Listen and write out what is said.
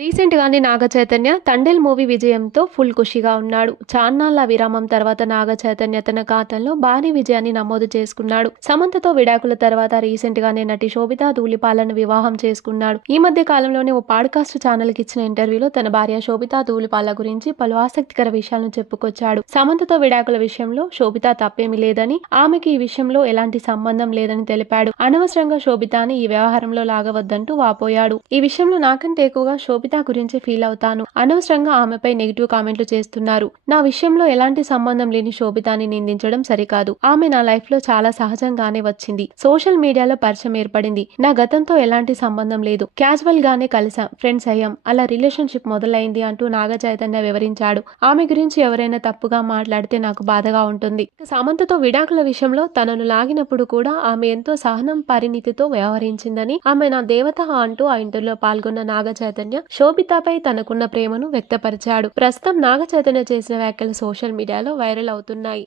రీసెంట్గానే నాగ చైతన్య తండేల్ మూవీ విజయంతో ఫుల్ ఖుషిగా ఉన్నాడు. చాన్నాళ్ళ విరామం తర్వాత నాగ చైతన్య తన ఖాతాలో భారీ విజయాన్ని నమోదు చేసుకున్నాడు. సమంతతో విడాకుల తర్వాత రీసెంట్ గానే నటి శోభితా ధూళిపాలను వివాహం చేసుకున్నాడు. ఈ మధ్య కాలంలోనే ఓ పాడ్కాస్ట్ ఛానల్కి ఇచ్చిన ఇంటర్వ్యూలో తన భార్య శోభితా ధూళిపాల గురించి పలు ఆసక్తికర విషయాలను చెప్పుకొచ్చాడు. సమంతతో విడాకుల విషయంలో శోభిత తప్పేమీ లేదని ఆమెకి ఈ విషయంలో ఎలాంటి సంబంధం లేదని తెలిపాడు. అనవసరంగా శోభితాని ఈ వ్యవహారంలో లాగవద్దంటూ వాపోయాడు. ఈ విషయంలో నాకంటే ఎక్కువగా శోభిత గురించి ఫీల్ అవుతాను. అనవసరంగా ఆమెపై నెగిటివ్ కామెంట్లు చేస్తున్నారు. నా విషయంలో ఎలాంటి సంబంధం లేని శోభితాని నిందించడం సరికాదు. ఆమె నా లైఫ్లో చాలా సహజంగానే వచ్చింది. సోషల్ మీడియాలో పరిచయం ఏర్పడింది. నా గతంతో ఎలాంటి సంబంధం లేదు. క్యాజువల్ గానే కలిసాం ఫ్రెండ్స్ అయ్యాం. అలా రిలేషన్షిప్ మొదలైంది అంటూ నాగ చైతన్య వివరించాడు. ఆమె గురించి ఎవరైనా తప్పుగా మాట్లాడితే నాకు బాధగా ఉంటుంది. సమంతతో విడాకుల విషయంలో తనను లాగినప్పుడు కూడా ఆమె ఎంతో సహనం పరిణితితో వ్యవహరించిందని ఆమె నా దేవత అంటూ ఆ ఇంటర్లో పాల్గొన్న నాగ చైతన్య శోభితపై తనకున్న ప్రేమను వ్యక్తపరిచాడు. ప్రస్తుతం నాగ చైతన్య చేసిన వ్యాఖ్యలు సోషల్ మీడియాలో వైరల్ అవుతున్నాయి.